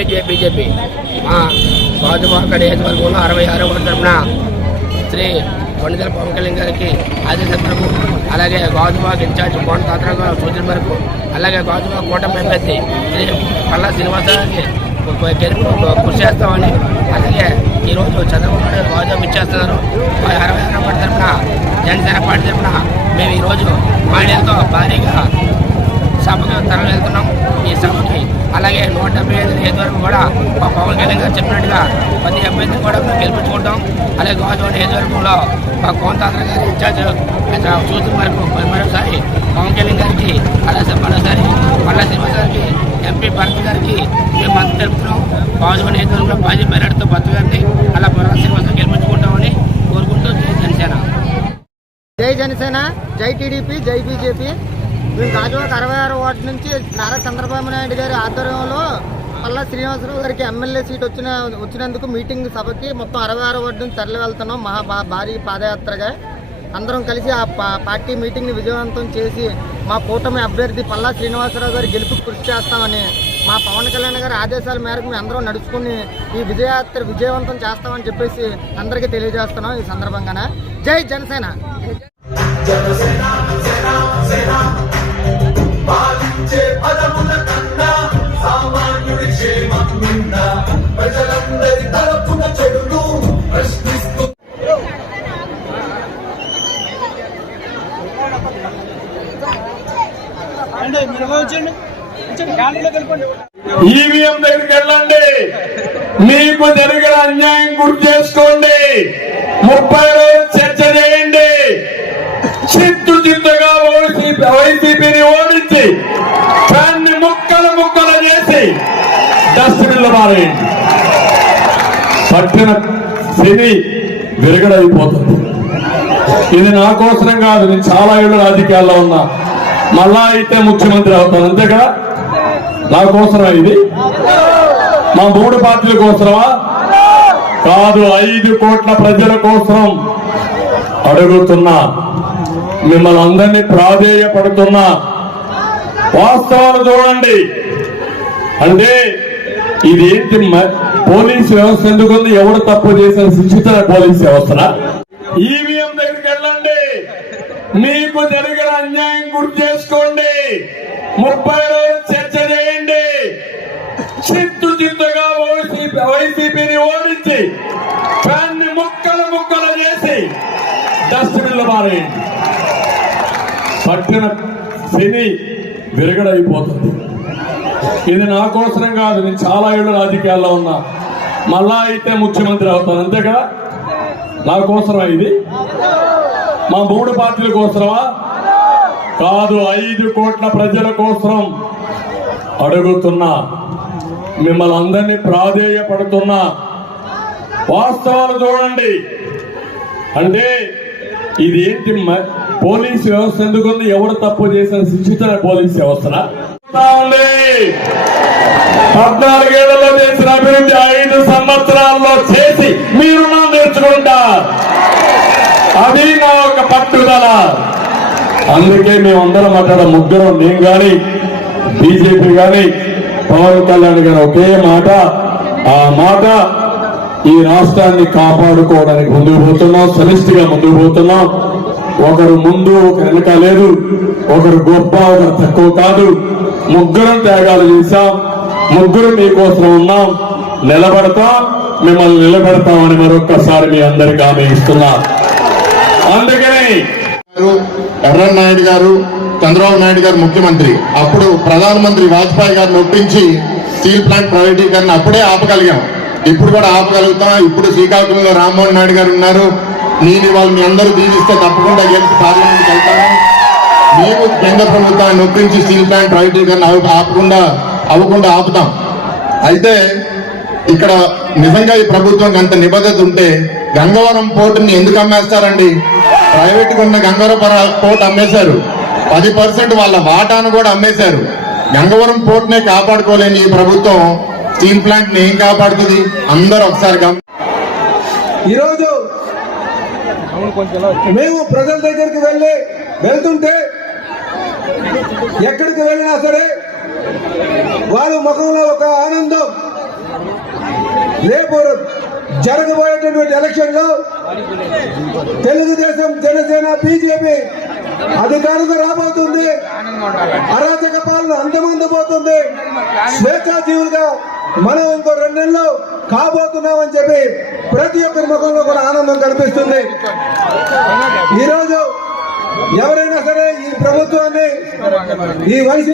BJP BJP. మా గాజువాక నియోజకవర్గంలో అరవై ఆరో వార్డు తరఫున శ్రీ వండిదల పవన్ కళ్యాణ్ గారికి ఆదేశం మేరకు అలాగే గాజువాక ఇన్ఛార్జ్ కోట తాత్ర గారి సూచన మేరకు అలాగే గాజువాక కూటమి అభ్యర్థి శ్రీ పల్లా శ్రీనివాసరావుకి గెలుపు కృషి చేస్తామని అలాగే ఈరోజు చంద్రబాబు నాయుడు గాజువాక ఇచ్చేస్తున్నారు. అరవై ఆరో వార్డు తరఫున జనసేన పార్టీ తరఫున మేము ఈరోజు మహిళలతో భారీగా సభకు తరలి వెళ్తున్నాం. ఈ సభకి అలాగే నూట డెబ్బై కూడా మా పవన్ కళ్యాణ్ గారు చెప్పినట్టుగా ప్రతి అభ్యర్థిని కూడా మేము గెలిపించుకుంటాం. అలాగే గోదావరి నియోజకవర్గంలో మా కోంతాంధ్ర గారి ఇన్ఛార్జ్ చూసిన వరకు మరోసారి పవన్ కళ్యాణ్ గారికి అలాగే మరోసారి మల్లా శ్రీనివాస్ గారికి ఎంపీ భరత్ గారికి మేము మద్దతు తెలుపుతున్నాం గోదావరి నియోజకవర్గంలో బాజీ మేరడ్తో భర్త గారిని అలా మల్లా శ్రీనివాస్ గెలిపించుకుంటామని కోరుకుంటూ జై జనసేన. జై జనసేన జై టీడీపీ జై బీజేపీ. మేము గాజువాక అరవై ఆరు వాటి నుంచి నారా చంద్రబాబు నాయుడు గారి ఆధ్వర్యంలో పల్లా శ్రీనివాసరావు గారికి ఎమ్మెల్యే సీట్ వచ్చిన వచ్చినందుకు మీటింగ్ సభకి మొత్తం అరవై ఆరు వార్డు నుంచి తరలి వెళ్తున్నాం. మహా భారీ పాదయాత్రగా. అందరం కలిసి ఆ పార్టీ మీటింగ్ని విజయవంతం చేసి మా కూటమి అభ్యర్థి పల్లా శ్రీనివాసరావు గారి గెలుపు కృషి చేస్తామని మా పవన్ కళ్యాణ్ గారి ఆదేశాల మేరకు మేము అందరం నడుచుకుని ఈ విజయాత్ర విజయవంతం చేస్తామని చెప్పేసి అందరికీ తెలియజేస్తున్నాం ఈ సందర్భంగాన. జై జనసేన! జనసేన ప్రజలందరి తరపున చెడును ప్రశ్నిస్తూ ఈవీఎం దగ్గరికి వెళ్ళండి. మీకు జరిగిన అన్యాయం గుర్తు చేసుకోండి. ముప్పై రోజులు చర్చ చేయండి. చిత్తు చిత్తుగా వైసీపీ వైసీపీని ఓడించి దాన్ని ముక్కలు ముక్కలు చేసి డస్ట్బిన్లు మారేయండి పట్టిన శని విరగడైపోతుంది. ఇది నా కోసరం కాదు నేను చాలా ఏళ్ళు రాజకీయాల్లో ఉన్నా. మళ్ళా అయితే ముఖ్యమంత్రి అవుతాను. అంతేగా నా కోసరా ఇది. మా మూడు పార్టీల కోసరమా? కాదు ఐదు కోట్ల ప్రజల కోసం అడుగుతున్నా. మిమ్మల్ని అందరినీ ప్రాధేయపడుతున్నా. వాస్తవాలు చూడండి. అంటే ఇది ఏంటి పోలీస్ వ్యవస్థ ఎందుకుంది ఎవడు తప్పు చేసిన శిక్షిత పోలీస్ వ్యవస్థనా ఈవీఎం దగ్గరికి వెళ్ళండి. మీకు జరిగిన అన్యాయం గుర్తు చేసుకోండి. ముప్పై రోజులు చర్చ చేయండి. చిత్తు చిత్తుగా వైసీపీని ఓడించి దాన్ని ముక్కలు ముక్కలు చేసి డస్ట్బిన్లు మారేయండి పట్టిన శని విరగడైపోతుంది. ఇది నా కోసరం కాదు నేను చాలా ఏళ్ళు రాజకీయాల్లో ఉన్నా. మళ్ళా అయితే ముఖ్యమంత్రి అవుతాను అంతే కదా? నా కోసమా ఇది? మా మూడు పార్టీల కోసరమా కాదు ఐదు కోట్ల ప్రజల కోసం అడుగుతున్నా మిమ్మల్ని అందరినీ ప్రాధేయపడుతున్నా. వాస్తవాలు చూడండి. అంటే ఇది ఏంటి పోలీస్ వ్యవస్థ ఎందుకుంది? ఎవరు తప్పు చేసిన శిక్షిత పోలీస్ వ్యవస్థనా? పద్నాలుగేళ్ళలో చేసిన అభివృద్ధి ఐదు సంవత్సరాల్లో చేసి మీరు నేర్చుకుంటా. అది నా ఒక పట్టుదల. అందుకే మేమందరం అక్కడ ముగ్గురం నేను కానీ బీజేపీ కానీ పవన్ కళ్యాణ్ గారు ఒకే మాట. ఆ మాట ఈ రాష్ట్రాన్ని కాపాడుకోవడానికి ముందుకు పోతున్నాం సమిష్టిగా ముందుకు పోతున్నాం. ఒకరు ముందు ఒకరు వెనక లేదు. ఒకరు గొప్ప ఒకరు తక్కువ కాదు. ముగ్గురం త్యాగాలు చేశాం. ముగ్గురు మీకోసం ఉన్నాం. నిలబడతాం మిమ్మల్ని నిలబెడతామని మరొక్కసారి మీ అందరికీ ఆమె ఇస్తున్నా. అందుకని ఎర్రన్ నాయుడు గారు చంద్రబాబు నాయుడు గారు ముఖ్యమంత్రి. అప్పుడు ప్రధానమంత్రి వాజ్పేయి గారిని ఒప్పించి స్టీల్ ప్లాంట్ ప్రైవేటీకరణ అప్పుడే ఆపగలిగాం. ఇప్పుడు కూడా ఆపగలుగుతాం. ఇప్పుడు శ్రీకాకుళంలో రామ్మోహన్ నాయుడు గారు ఉన్నారు. నేను వాళ్ళు మీ అందరూ దీవిస్తే తప్పకుండా గెలిచి పార్లమెంట్కి వెళ్తాను. మేము కేంద్ర ప్రభుత్వాన్ని ఒప్పించి స్టీల్ ప్లాంట్ ప్రైవేటీకరణ ఆపు- ఆపకుండా అవ్వకుండా ఆపుతాం. అయితే ఇక్కడ నిజంగా ఈ ప్రభుత్వం అంత నిబద్ధత ఉంటే గంగవరం పోర్టుని ఎందుకు అమ్మేస్తారండి? ప్రైవేట్ ఉన్న గంగవరం పర- పోర్ట్ అమ్మేశారు. పది పర్సెంట్ వాళ్ళ వాటాను కూడా అమ్మేశారు. గంగవరం పోర్ట్ నే కాపాడుకోలేని ఈ ప్రభుత్వం స్టీల్ ప్లాంట్ని ఏం కాపాడుతుంది? అందరూ ఒకసారి ఈరోజు మేము ప్రజల దగ్గరికి వెళ్ళి వెళ్తుంటే ఎక్కడికి వెళ్ళినా సరే వారి ముఖంలో ఒక ఆనందం. రేపు జరగబోయేటటువంటి ఎలక్షన్లో తెలుగుదేశం జనసేన బీజేపీ అధికారులకు రాబోతుంది. అరాచక పాలన అంతమందబోతుంది స్వేచ్ఛాజీవులుగా మనం ఇంకో రెండు నెలలు కాబోతున్నామని చెప్పి ప్రతి ఒక్కరి ముఖంలో కూడా ఆనందం కనిపిస్తుంది. ఈరోజు ఎవరైనా సరే ఈ ప్రభుత్వాన్ని ఈ వయసు